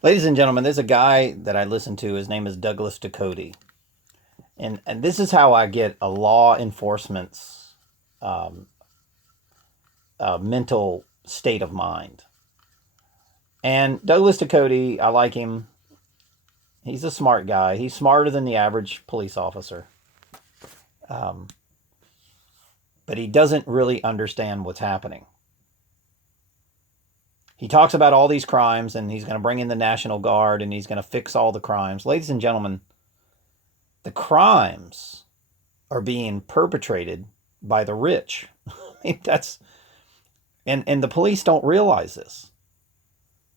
Ladies and gentlemen, there's a guy that I listen to. His name is Douglas Ducote. And this is how I get a law enforcement's um, mental state of mind. And Douglas Ducote, I like him. He's a smart guy. He's smarter than the average police officer. Um, but he doesn't really understand what's happening. He talks about all these crimes and he's going to bring in the National Guard and he's going to fix all the crimes. Ladies and gentlemen, the crimes are being perpetrated by the rich. I mean, and the police don't realize this.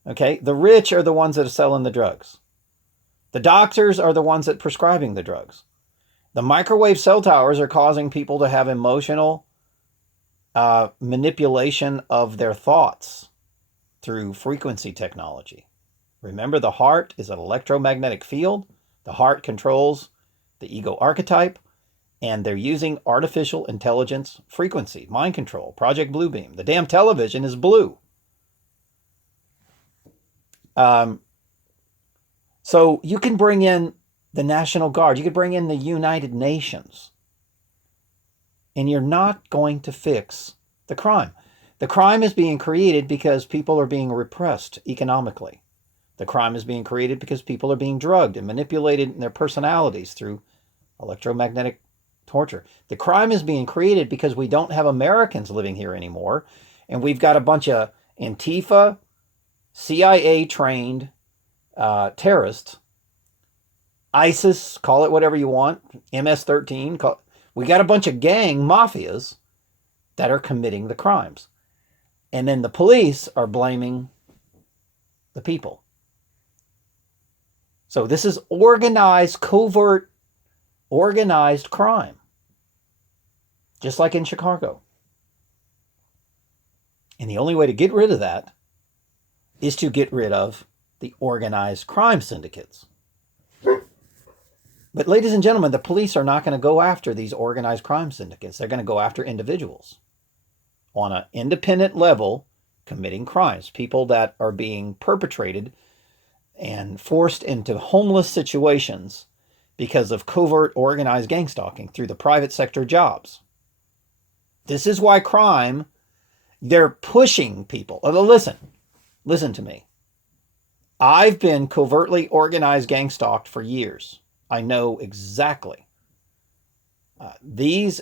Okay? The rich are the ones that are selling the drugs. The doctors are the ones that are prescribing the drugs. The microwave cell towers are causing people to have emotional manipulation of their thoughts through frequency technology. Remember, the heart is an electromagnetic field. The heart controls the ego archetype, and they're using artificial intelligence frequency, mind control, Project Bluebeam. The damn television is blue. So you can bring in the National Guard, you could bring in the United Nations, and you're not going to fix the crime. The crime is being created because people are being repressed economically. The crime is being created because people are being drugged and manipulated in their personalities through electromagnetic torture. The crime is being created because we don't have Americans living here anymore, and we've got a bunch of Antifa, CIA-trained terrorists, ISIS, call it whatever you want, MS-13. We got a bunch of gang mafias that are committing the crimes. And then the police are blaming the people. So this is organized, covert, organized crime. Just like in Chicago. And the only way to get rid of that is to get rid of the organized crime syndicates. But ladies and gentlemen, the police are not going to go after these organized crime syndicates. They're going to go after individuals on an independent level committing crimes, people that are being perpetrated and forced into homeless situations because of covert organized gang stalking through the private sector jobs. This is why crime, they're pushing people. Listen to me. I've been covertly organized gang stalked for years. I know exactly. These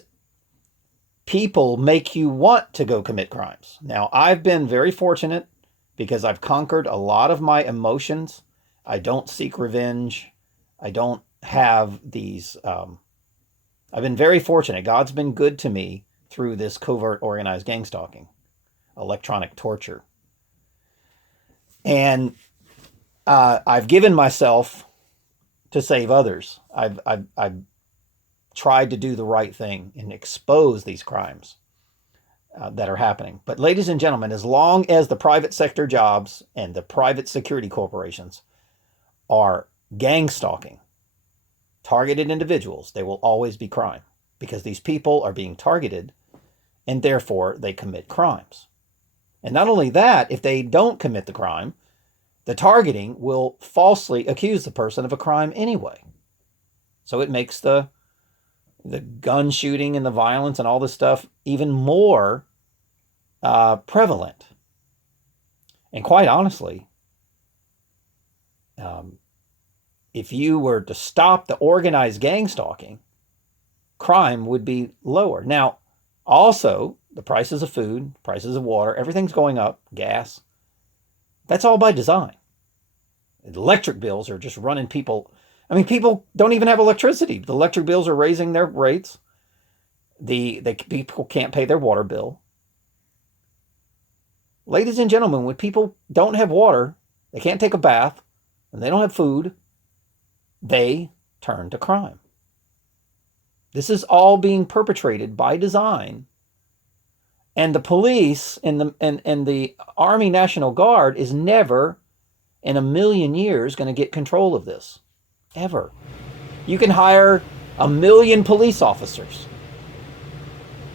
people make you want to go commit crimes. Now, I've been very fortunate because I've conquered a lot of my emotions. I don't seek revenge. I don't have these. I've been very fortunate. God's been good to me through this covert organized gang stalking, electronic torture. And I've given myself to save others. I've tried to do the right thing and expose these crimes that are happening. But ladies and gentlemen, as long as the private sector jobs and the private security corporations are gang stalking targeted individuals, there will always be crime because these people are being targeted and therefore they commit crimes. And not only that, if they don't commit the crime, the targeting will falsely accuse the person of a crime anyway. So it makes the gun shooting and the violence and all this stuff even more prevalent. And quite honestly, if you were to stop the organized gang stalking, crime would be lower. Now, also, the prices of food, prices of water, everything's going up, gas. That's all by design. Electric bills are just running people. I mean, people don't even have electricity. The electric bills are raising their rates. People can't pay their water bill. Ladies and gentlemen, when people don't have water, they can't take a bath, and they don't have food, they turn to crime. This is all being perpetrated by design. And the police and the Army National Guard is never in a million years going to get control of this. Ever. You can hire 1 million police officers.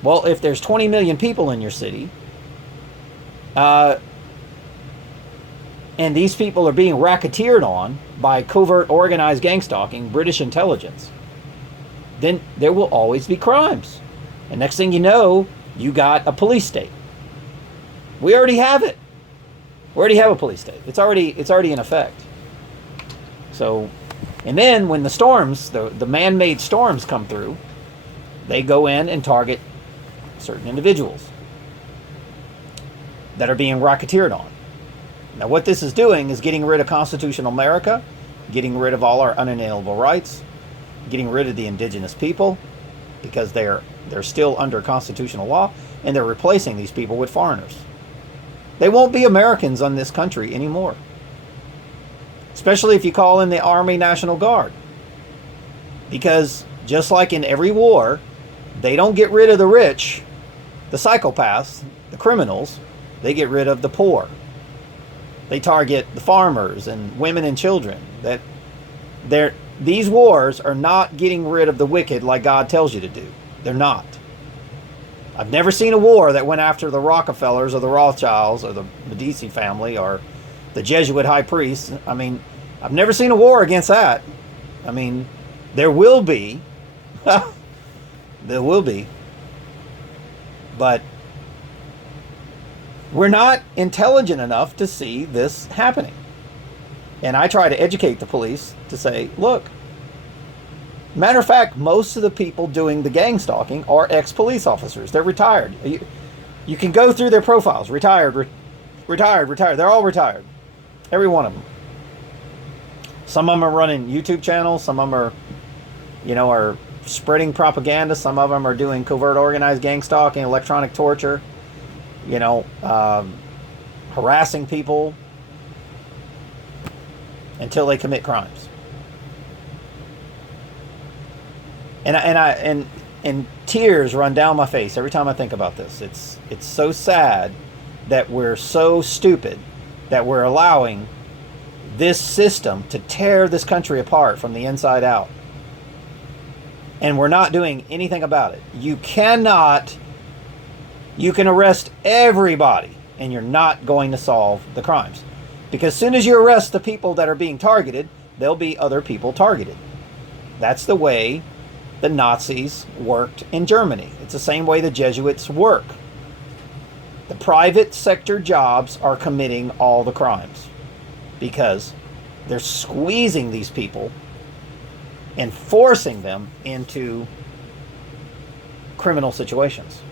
Well, if there's 20 million people in your city, and these people are being racketeered on by covert organized gang stalking, British intelligence, then there will always be crimes. And next thing you know, you got a police state. We already have it. We already have a police state. It's already in effect. So, and then when the storms, the man-made storms come through, they go in and target certain individuals that are being racketeered on. Now, what this is doing is getting rid of constitutional America, getting rid of all our unalienable rights, getting rid of the indigenous people, because they're still under constitutional law, and they're replacing these people with foreigners. They won't be Americans on this country anymore. Especially if you call in the Army National Guard. Because just like in every war, they don't get rid of the rich, the psychopaths, the criminals. They get rid of the poor. They target the farmers and women and children. These wars are not getting rid of the wicked like God tells you to do. They're not. I've never seen a war that went after the Rockefellers or the Rothschilds or the Medici family or the Jesuit high priests. I mean, I've never seen a war against that. I mean, there will be. There will be. But we're not intelligent enough to see this happening. And I try to educate the police to say, look, matter of fact, most of the people doing the gang stalking are ex-police officers. They're retired. You can go through their profiles. Retired. They're all retired. Every one of them. Some of them are running YouTube channels. Some of them are spreading propaganda. Some of them are doing covert organized gang stalking, electronic torture, harassing people until they commit crimes. And tears run down my face every time I think about this. It's so sad that we're so stupid that we're allowing this system to tear this country apart from the inside out. And we're not doing anything about it. You can arrest everybody and you're not going to solve the crimes. Because as soon as you arrest the people that are being targeted, there'll be other people targeted. That's the way the Nazis worked in Germany. It's the same way the Jesuits work. The private sector jobs are committing all the crimes because they're squeezing these people and forcing them into criminal situations.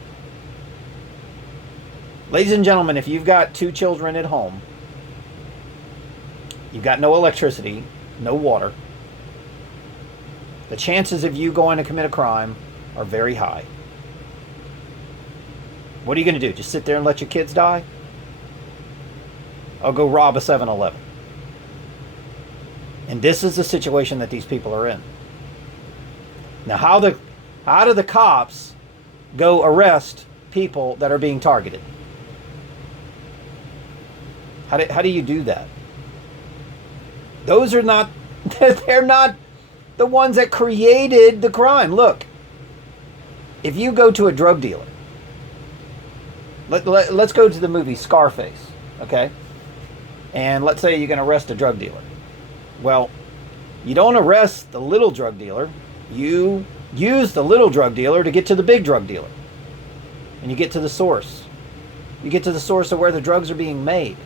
Ladies and gentlemen, if you've got 2 children at home, you've got no electricity, no water, the chances of you going to commit a crime are very high. What are you going to do? Just sit there and let your kids die? I'll go rob a 7-Eleven. And this is the situation that these people are in. Now, how do the cops go arrest people that are being targeted? How do you do that? Those are not, they're not the ones that created the crime. Look, if you go to a drug dealer, let's go to the movie Scarface, okay? And let's say you're going to arrest a drug dealer. Well, you don't arrest the little drug dealer. You use the little drug dealer to get to the big drug dealer. And you get to the source. You get to the source of where the drugs are being made.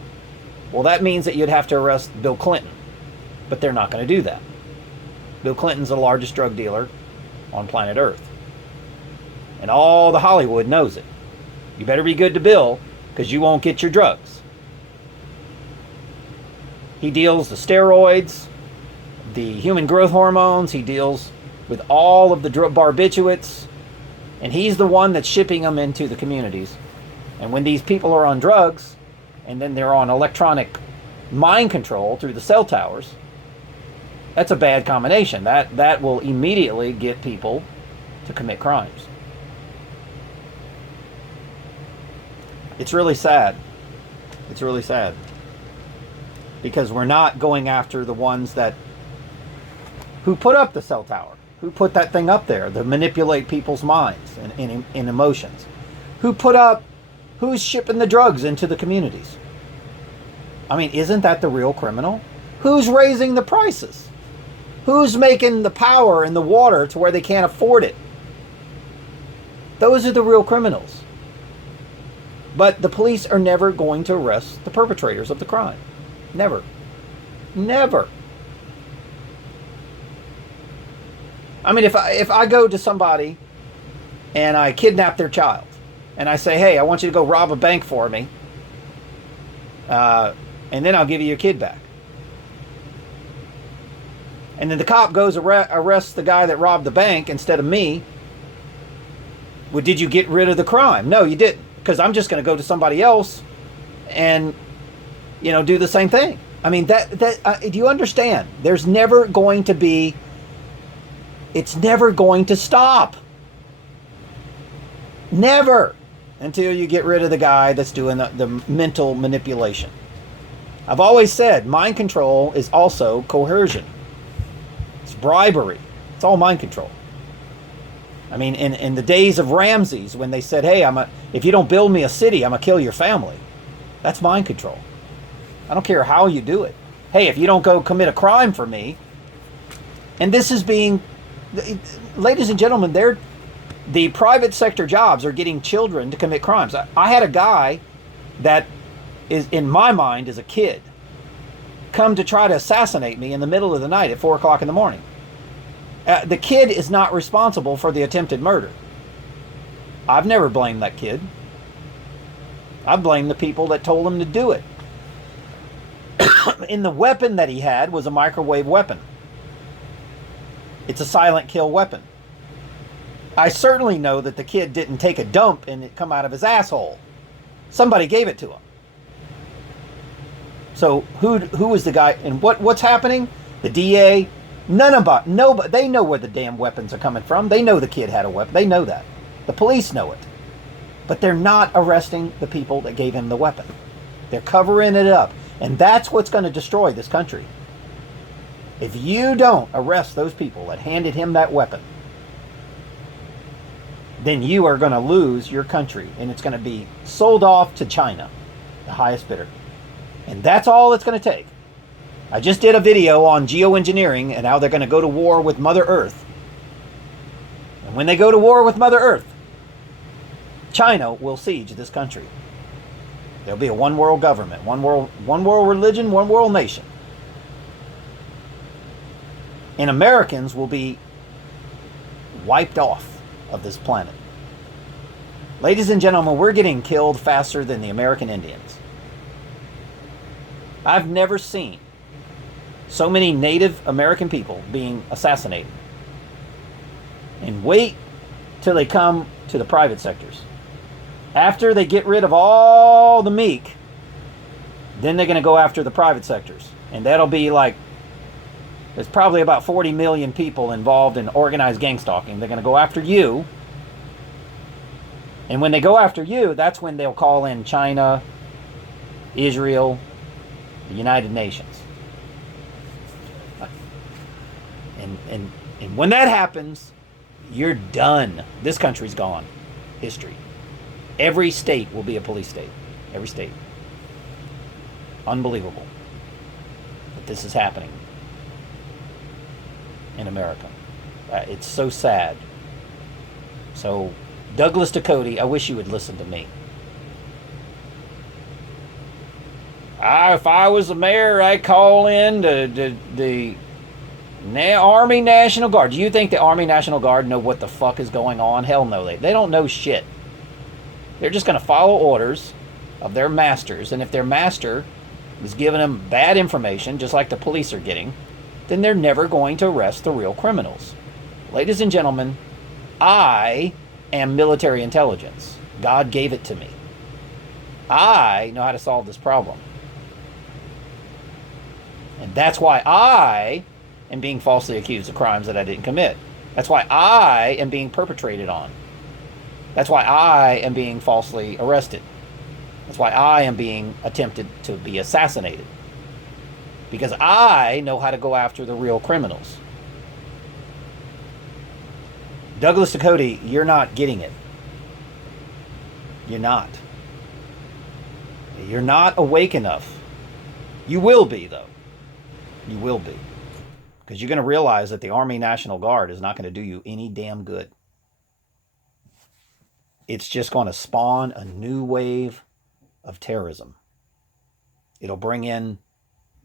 Well, that means that you'd have to arrest Bill Clinton. But they're not going to do that. Bill Clinton's the largest drug dealer on planet Earth. And all the Hollywood knows it. You better be good to Bill, because you won't get your drugs. He deals the steroids, the human growth hormones. He deals with all of the barbiturates. And he's the one that's shipping them into the communities. And when these people are on drugs, and then they're on electronic mind control through the cell towers, that's a bad combination. That will immediately get people to commit crimes. It's really sad. It's really sad. Because we're not going after the ones who put up the cell tower, who put that thing up there to manipulate people's minds and emotions, who's shipping the drugs into the communities. I mean, isn't that the real criminal? Who's raising the prices? Who's making the power and the water to where they can't afford it? Those are the real criminals. But the police are never going to arrest the perpetrators of the crime. Never. Never. I mean, if I go to somebody and I kidnap their child and I say, hey, I want you to go rob a bank for me, and then I'll give you your kid back. And then the cop goes arrests the guy that robbed the bank instead of me. Well, did you get rid of the crime? No, you didn't, because I'm just going to go to somebody else and, do the same thing. I mean, do you understand? There's never going to be. It's never going to stop. Never, until you get rid of the guy that's doing the mental manipulation. I've always said mind control is also coercion. It's bribery. It's all mind control. I mean, in the days of Ramses, when they said, hey, if you don't build me a city, I'm going to kill your family. That's mind control. I don't care how you do it. Hey, if you don't go commit a crime for me, and this is being, ladies and gentlemen, the private sector jobs are getting children to commit crimes. I had a guy that is, in my mind, is a kid, come to try to assassinate me in the middle of the night at 4 o'clock in the morning. The kid is not responsible for the attempted murder. I've never blamed that kid. I blame the people that told him to do it. And the weapon that he had was a microwave weapon. It's a silent kill weapon. I certainly know that the kid didn't take a dump and it come out of his asshole. Somebody gave it to him. So who was the guy, and what's happening? The DA, nobody, they know where the damn weapons are coming from. They know the kid had a weapon. They know that. The police know it. But they're not arresting the people that gave him the weapon. They're covering it up. And that's what's going to destroy this country. If you don't arrest those people that handed him that weapon, then you are going to lose your country, and it's going to be sold off to China, the highest bidder. And that's all it's going to take. I just did a video on geoengineering and how they're going to go to war with Mother Earth. And when they go to war with Mother Earth, China will siege this country. There'll be a one world government, one world religion, one world nation. And Americans will be wiped off of this planet. Ladies and gentlemen, we're getting killed faster than the American Indians. I've never seen so many Native American people being assassinated. And wait till they come to the private sectors. After they get rid of all the meek, then they're going to go after the private sectors. And that'll be like, there's probably about 40 million people involved in organized gang stalking. They're going to go after you. And when they go after you, that's when they'll call in China, Israel, the United Nations. And when that happens, you're done. This country's gone. History. Every state will be a police state. Every state. Unbelievable that this is happening in America. It's so sad. So, Douglas Ducote, I wish you would listen to me. If I was the mayor, I'd call in the Army National Guard. Do you think the Army National Guard know what the fuck is going on? Hell no, they don't know shit. They're just going to follow orders of their masters, and if their master is giving them bad information, just like the police are getting, then they're never going to arrest the real criminals. Ladies and gentlemen, I am military intelligence. God gave it to me. I know how to solve this problem. And that's why I am being falsely accused of crimes that I didn't commit. That's why I am being perpetrated on. That's why I am being falsely arrested. That's why I am being attempted to be assassinated. Because I know how to go after the real criminals. Douglas Ducote, you're not getting it. You're not. You're not awake enough You will be, though. You will be. Because you're going to realize that the Army National Guard is not going to do you any damn good. It's just going to spawn a new wave of terrorism. It'll bring in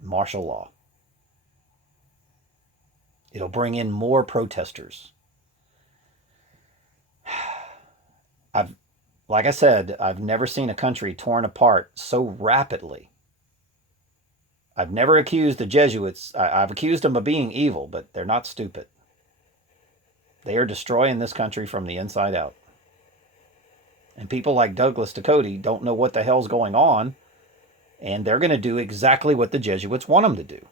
martial law. It'll bring in more protesters. I've, like I said, I've never seen a country torn apart so rapidly. I've never accused the Jesuits. I've accused them of being evil, but they're not stupid. They are destroying this country from the inside out. And people like Douglas Ducote don't know what the hell's going on, and they're going to do exactly what the Jesuits want them to do.